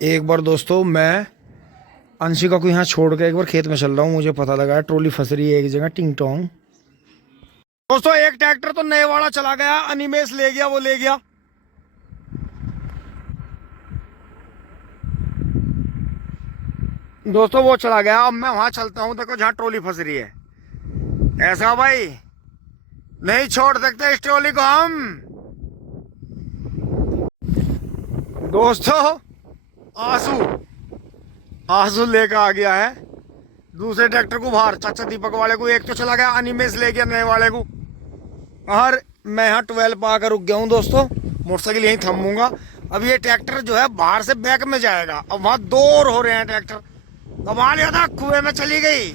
एक बार दोस्तों मैं अंशिका को यहाँ छोड़ के एक बार खेत में चल रहा हूँ। मुझे पता लगा है ट्रॉली फंस रही है एक जगह टिंग टोंग। दोस्तों एक ट्रैक्टर तो नए वाला चला गया, अनिमेश ले गया, वो ले गया। दोस्तों वो चला गया, अब मैं वहां चलता हूँ। देखो जहाँ ट्रॉली फंस रही है, ऐसा भाई नहीं छोड़ सकते इस ट्रॉली को हम। दोस्तों आंसू आंसू लेकर आ गया है दूसरे ट्रैक्टर को बाहर, चाचा दीपक वाले को। एक तो चला गया, अनिमेश ले गया नए वाले को। और मैं यहाँ 12 पर आकर रुक गया हूँ दोस्तों, मोटरसाइकिल यहीं थमूंगा। अब ये ट्रैक्टर जो है बाहर से बैक में जाएगा। अब वहां दौर हो रहे हैं ट्रैक्टर। कमा लिया था, कुएं में चली गई।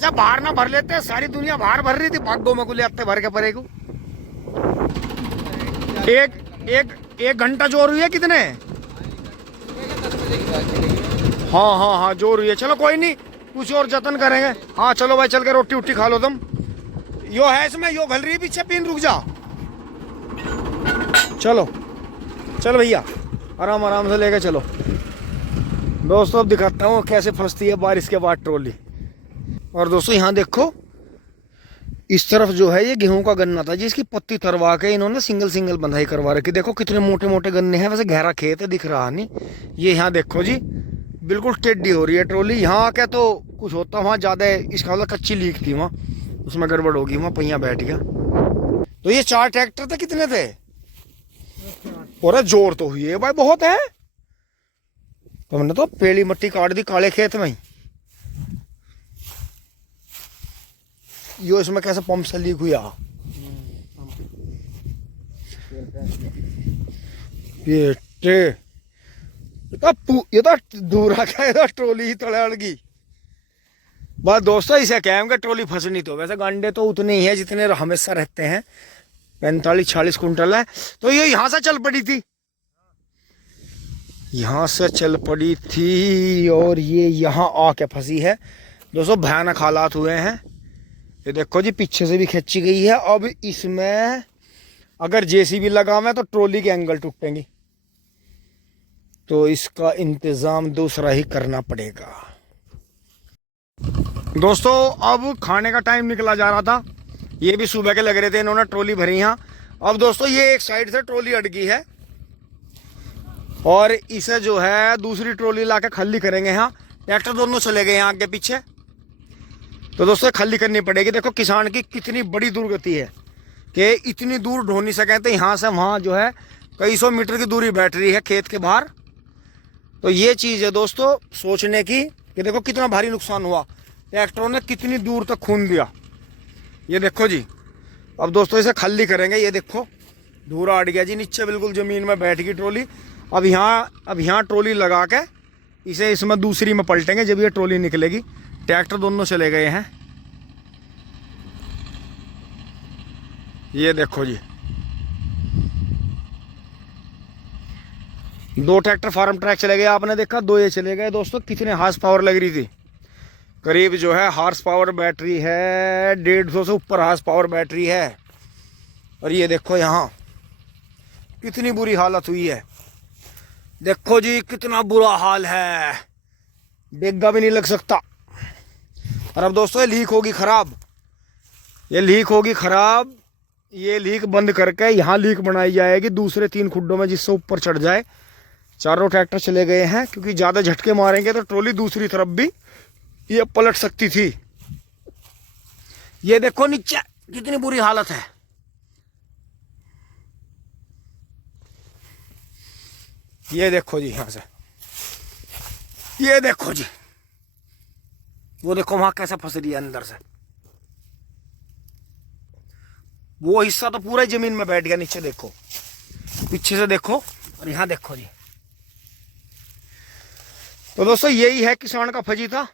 जब बाहर ना भर लेते, सारी दुनिया बाहर भर रही थी, भागो में ले आते भर के परे को। एक घंटा जोर हुई है कितने? हाँ जोर हुई है। चलो कोई नहीं, कुछ और जतन करेंगे। हाँ चलो भाई, चल के रोटी उट्टी खा लो तुम। यो है इसमें, यो घल रही है पीछे, पीन रुक जा। चलो चल भैया, आराम आराम से लेके चलो। दोस्तों अब दिखाता हूँ कैसे फंसती है बारिश के बाद ट्रॉली। और दोस्तों यहाँ देखो, इस तरफ जो है ये गेहूं का गन्ना था जिसकी पत्ती तरवा के इन्होंने सिंगल सिंगल बंधाई करवा रखी। देखो कितने मोटे मोटे गन्ने हैं। वैसे गहरा खेत है, दिख रहा नहीं। ये यहाँ देखो जी, बिल्कुल टेढ़ी हो रही है ट्रॉली। यहाँ आके तो कुछ होता, वहाँ ज्यादा इसका मतलब कच्ची लीक थी, वहाँ उसमें गड़बड़ होगी, वहाँ पहिया बैठ गया। तो ये 4 ट्रैक्टर थे, कितने थे? और जोर तो हुई है भाई, बहुत है। तुमने तो पेली मट्टी काट दी काले खेत में ही। यो इसमें कैसे पंप से लीक हुआ? ये तो दूर आके ये तो ट्रॉली ही तले अड़गी। बस दोस्तों इसे कहेंगे ट्रॉली फंसनी। तो वैसे गांडे तो उतने ही है जितने हमेशा रहते हैं, 45-46 कुंटल है। तो ये यहाँ से चल पड़ी थी, यहाँ से चल पड़ी थी और ये यहाँ आके फंसी है। दोस्तों भयानक हालात हुए हैं। ये देखो जी, पीछे से भी खींची गई है। अब इसमें अगर जेसीबी लगावे तो ट्रॉली के एंगल टूटेंगे, तो इसका इंतजाम दूसरा ही करना पड़ेगा। दोस्तों अब खाने का टाइम निकला जा रहा था। ये भी सुबह के लग रहे थे, इन्होंने ट्रॉली भरी यहाँ। अब दोस्तों ये एक साइड से ट्रॉली अटकी है और इसे जो है दूसरी ट्रॉली लाके खाली करेंगे। यहाँ ट्रैक्टर दोनों चले गए हैं आगे पीछे, तो दोस्तों खाली करनी पड़ेगी। देखो किसान की कितनी बड़ी दुर्गति है कि इतनी दूर ढो नहीं सके। तो यहाँ से वहाँ जो है कई 100 मीटर की दूरी बैठ रही है खेत के बाहर। तो ये चीज़ है दोस्तों सोचने की कि देखो कितना भारी नुकसान हुआ, ट्रैक्टरों ने कितनी दूर तक खून दिया। ये देखो जी, अब दोस्तों इसे खाली करेंगे। ये देखो धूरा अट गया जी नीचे, बिल्कुल ज़मीन में बैठ गई ट्रॉली। अब यहाँ ट्रॉली लगा के इसे इसमें दूसरी में पलटेंगे जब ये ट्रॉली निकलेगी। ट्रैक्टर दोनों चले गए हैं। ये देखो जी, 2 ट्रैक्टर फार्म ट्रैक चले गए, आपने देखा। 2 ये चले गए। दोस्तों कितने हार्स पावर लग रही थी? करीब जो है हार्स पावर बैटरी है 150 से ऊपर हार्स पावर बैटरी है। और ये देखो यहाँ कितनी बुरी हालत हुई है। देखो जी कितना बुरा हाल है, डेगा भी नहीं लग सकता। और अब दोस्तों ये लीक होगी खराब, ये लीक होगी खराब। ये लीक बंद करके यहाँ लीक बनाई जाएगी दूसरे 3 खुड्डों में, जिससे ऊपर चढ़ जाए। चारों ट्रैक्टर चले गए हैं क्योंकि ज़्यादा झटके मारेंगे तो ट्रॉली दूसरी तरफ भी ये पलट सकती थी। ये देखो नीचे कितनी बुरी हालत है। ये देखो जी, यहाँ से ये देखो जी, वो देखो वहां कैसे फंस रही है अंदर से। वो हिस्सा तो पूरा जमीन में बैठ गया। नीचे देखो, पीछे से देखो, और यहाँ देखो जी। तो दोस्तों यही है किसान का फजी था,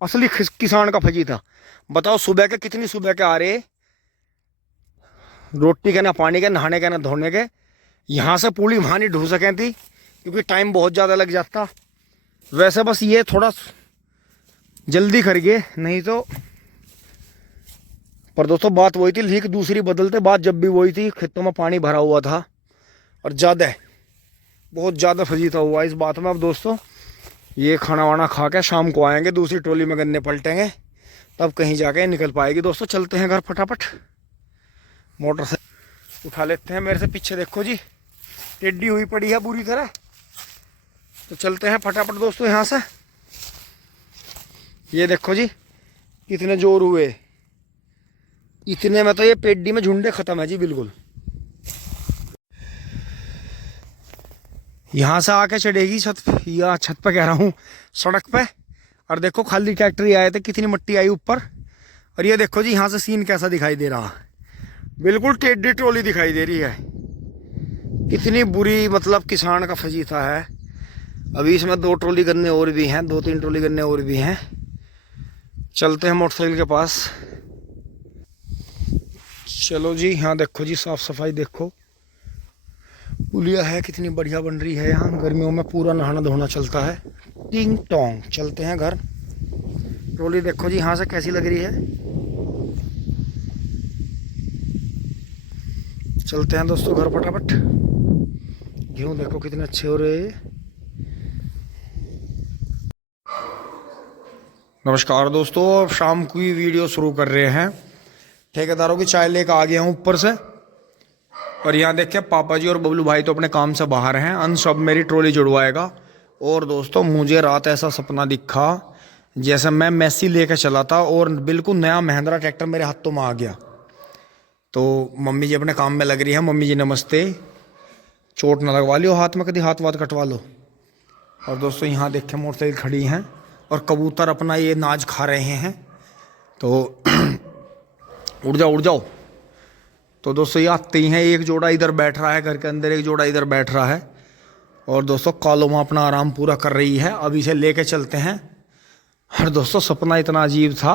असली किसान का फजी था। बताओ सुबह के कितनी सुबह के आ रहे, रोटी के ना पानी के, नहाने के ना धोने के। यहाँ से पूरी वहाँ नहीं ढूंढ सकें थी क्योंकि टाइम बहुत ज़्यादा लग जाता। वैसे बस ये थोड़ा जल्दी कर गए, नहीं तो। पर दोस्तों बात वही थी, लीक दूसरी बदलते बात जब भी वही थी। खेतों में पानी भरा हुआ था और ज़्यादा बहुत ज़्यादा फजीता हुआ इस बात में। अब दोस्तों ये खाना वाना खा के शाम को आएंगे, दूसरी ट्रॉली में गन्ने पलटेंगे, तब कहीं जाके निकल पाएगी। दोस्तों चलते हैं घर फटाफट, मोटर से उठा लेते हैं। मेरे से पीछे देखो जी, टेढ़ी हुई पड़ी है बुरी तरह। तो चलते हैं फटाफट दोस्तों यहाँ से। ये देखो जी कितने जोर हुए, इतने में तो ये पेड्डी में झुंडे खत्म है जी बिल्कुल। यहाँ से आके चढ़ेगी छत, या छत पे कह रहा हूँ, सड़क पे। और देखो खाली ट्रैक्टर ही आए थे, कितनी मिट्टी आई ऊपर। और ये देखो जी यहाँ से सीन कैसा दिखाई दे रहा, बिल्कुल टेढ़ी ट्रॉली दिखाई दे रही है। कितनी बुरी मतलब किसान का फजीता है। अभी इसमें 2 ट्रॉली गन्ने और भी हैं, 2-3 ट्रॉली गन्ने और भी हैं। चलते हैं मोटरसाइकिल के पास। चलो जी, यहाँ देखो जी साफ सफाई देखो, पुलिया है कितनी बढ़िया बन रही है। यहाँ गर्मियों में पूरा नहाना धोना चलता है। टिंग टोंग चलते हैं घर। ट्रॉली देखो जी यहाँ से कैसी लग रही है। चलते हैं दोस्तों घर फटाफट। गेहूँ देखो कितने अच्छे हो रहे हैं। नमस्कार दोस्तों, अब शाम की वीडियो शुरू कर रहे हैं। ठेकेदारों की चाय लेकर आ गया हूँ ऊपर से। और यहाँ देखिए पापा जी और बबलू भाई तो अपने काम से बाहर हैं। अंश अब मेरी ट्रॉली जुड़वाएगा। और दोस्तों मुझे रात ऐसा सपना दिखा जैसे मैं मेसी लेकर चला था और बिल्कुल नया महिंद्रा ट्रैक्टर मेरे हाथों में आ गया। तो मम्मी जी अपने काम में लग रही है। मम्मी जी नमस्ते, चोट ना लगवा लियो हाथ में, कभी हाथ वाथ कटवा लो। और दोस्तों यहाँ देखें मोटरसाइकिल खड़ी हैं और कबूतर अपना ये नाज खा रहे हैं। तो उड़ जाओ उड़ जाओ। तो दोस्तों ये आते ही हैं, एक जोड़ा इधर बैठ रहा है घर के अंदर, एक जोड़ा इधर बैठ रहा है। और दोस्तों कालोमा अपना आराम पूरा कर रही है। अब इसे लेके चलते हैं। और दोस्तों सपना इतना अजीब था,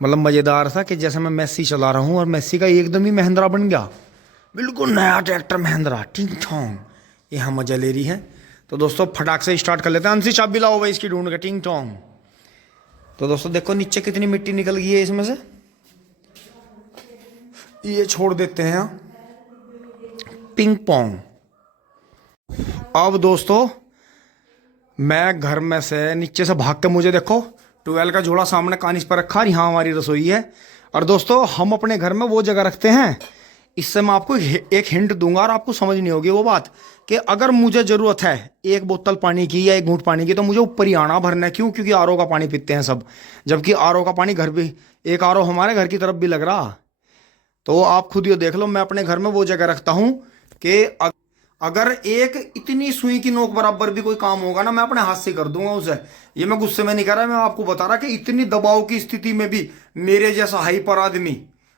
मतलब मज़ेदार था, कि जैसे मैं मेसी चला रहा हूँ और मेसी का एकदम ही महिंद्रा बन गया, बिल्कुल नया ट्रैक्टर महिंद्रा। टिंग टोंग यहाँ मजा ले रही है। तो दोस्तों फटाक से स्टार्ट कर लेते हैं। अंशी चाबी लाओ भाई इसकी ढूंढ के। टिंग टोंग। तो दोस्तों देखो नीचे कितनी मिट्टी निकल गई है इसमें से, ये छोड़ देते हैं। Ping pong. अब दोस्तों मैं घर में से नीचे से भाग के, मुझे देखो 12 का झोला सामने कानिस पर रखा, यहाँ हमारी रसोई है। और दोस्तों हम अपने घर में वो जगह रखते हैं, इससे मैं आपको एक हिंट दूंगा और आपको समझ नहीं होगी वो बात, कि अगर मुझे ज़रूरत है 1 बोतल पानी की या 1 घूंट पानी की, तो मुझे ऊपर ही आना भरना है। क्यों? क्योंकि आरओ का पानी पीते हैं सब, जबकि आरओ का पानी घर भी, एक आरओ हमारे घर की तरफ भी लग रहा। तो आप खुद ये देख लो, मैं अपने घर में वो जगह रखता हूँ कि अगर एक इतनी सुई की नोक बराबर भी कोई काम होगा ना, मैं अपने हाथ से कर दूंगा उसे। ये मैं गुस्से में नहीं कर रहा, मैं आपको बता रहा कि इतनी दबाव की स्थिति में भी मेरे जैसा हाइपर आदमी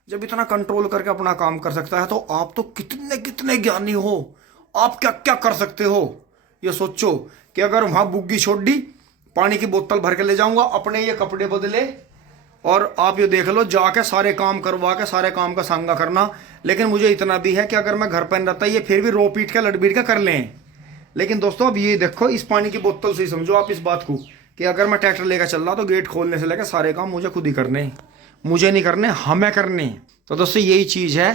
जब इतना कंट्रोल करके अपना काम कर सकता है, तो आप तो कितने कितने ज्ञानी हो, आप क्या क्या कर सकते हो। ये सोचो कि अगर वहां बुग्गी छोड़ दी, पानी की बोतल भर के ले जाऊंगा, अपने ये कपड़े बदले, और आप ये देख लो जाके सारे काम करवा के सारे काम का सांगा करना। लेकिन मुझे इतना भी है कि अगर मैं घर पर रहता, ये फिर भी रो पीट के लड़ पीट के कर लें। लेकिन दोस्तों अब ये देखो, इस पानी की बोतल से ही समझो आप इस बात को, कि अगर मैं ट्रैक्टर लेकर चल रहा तो गेट खोलने से लेकर सारे काम मुझे खुद ही करने, मुझे नहीं करने, हमें करने। तो दोस्तों यही चीज़ है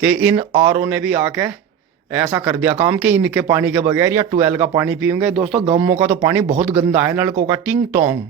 कि इन आरओ ने भी आके ऐसा कर दिया काम कि इनके पानी के बगैर या 12 का पानी पियेंगे। दोस्तों गांवों का तो पानी बहुत गंदा है, नलकों का। टिंग टोंग।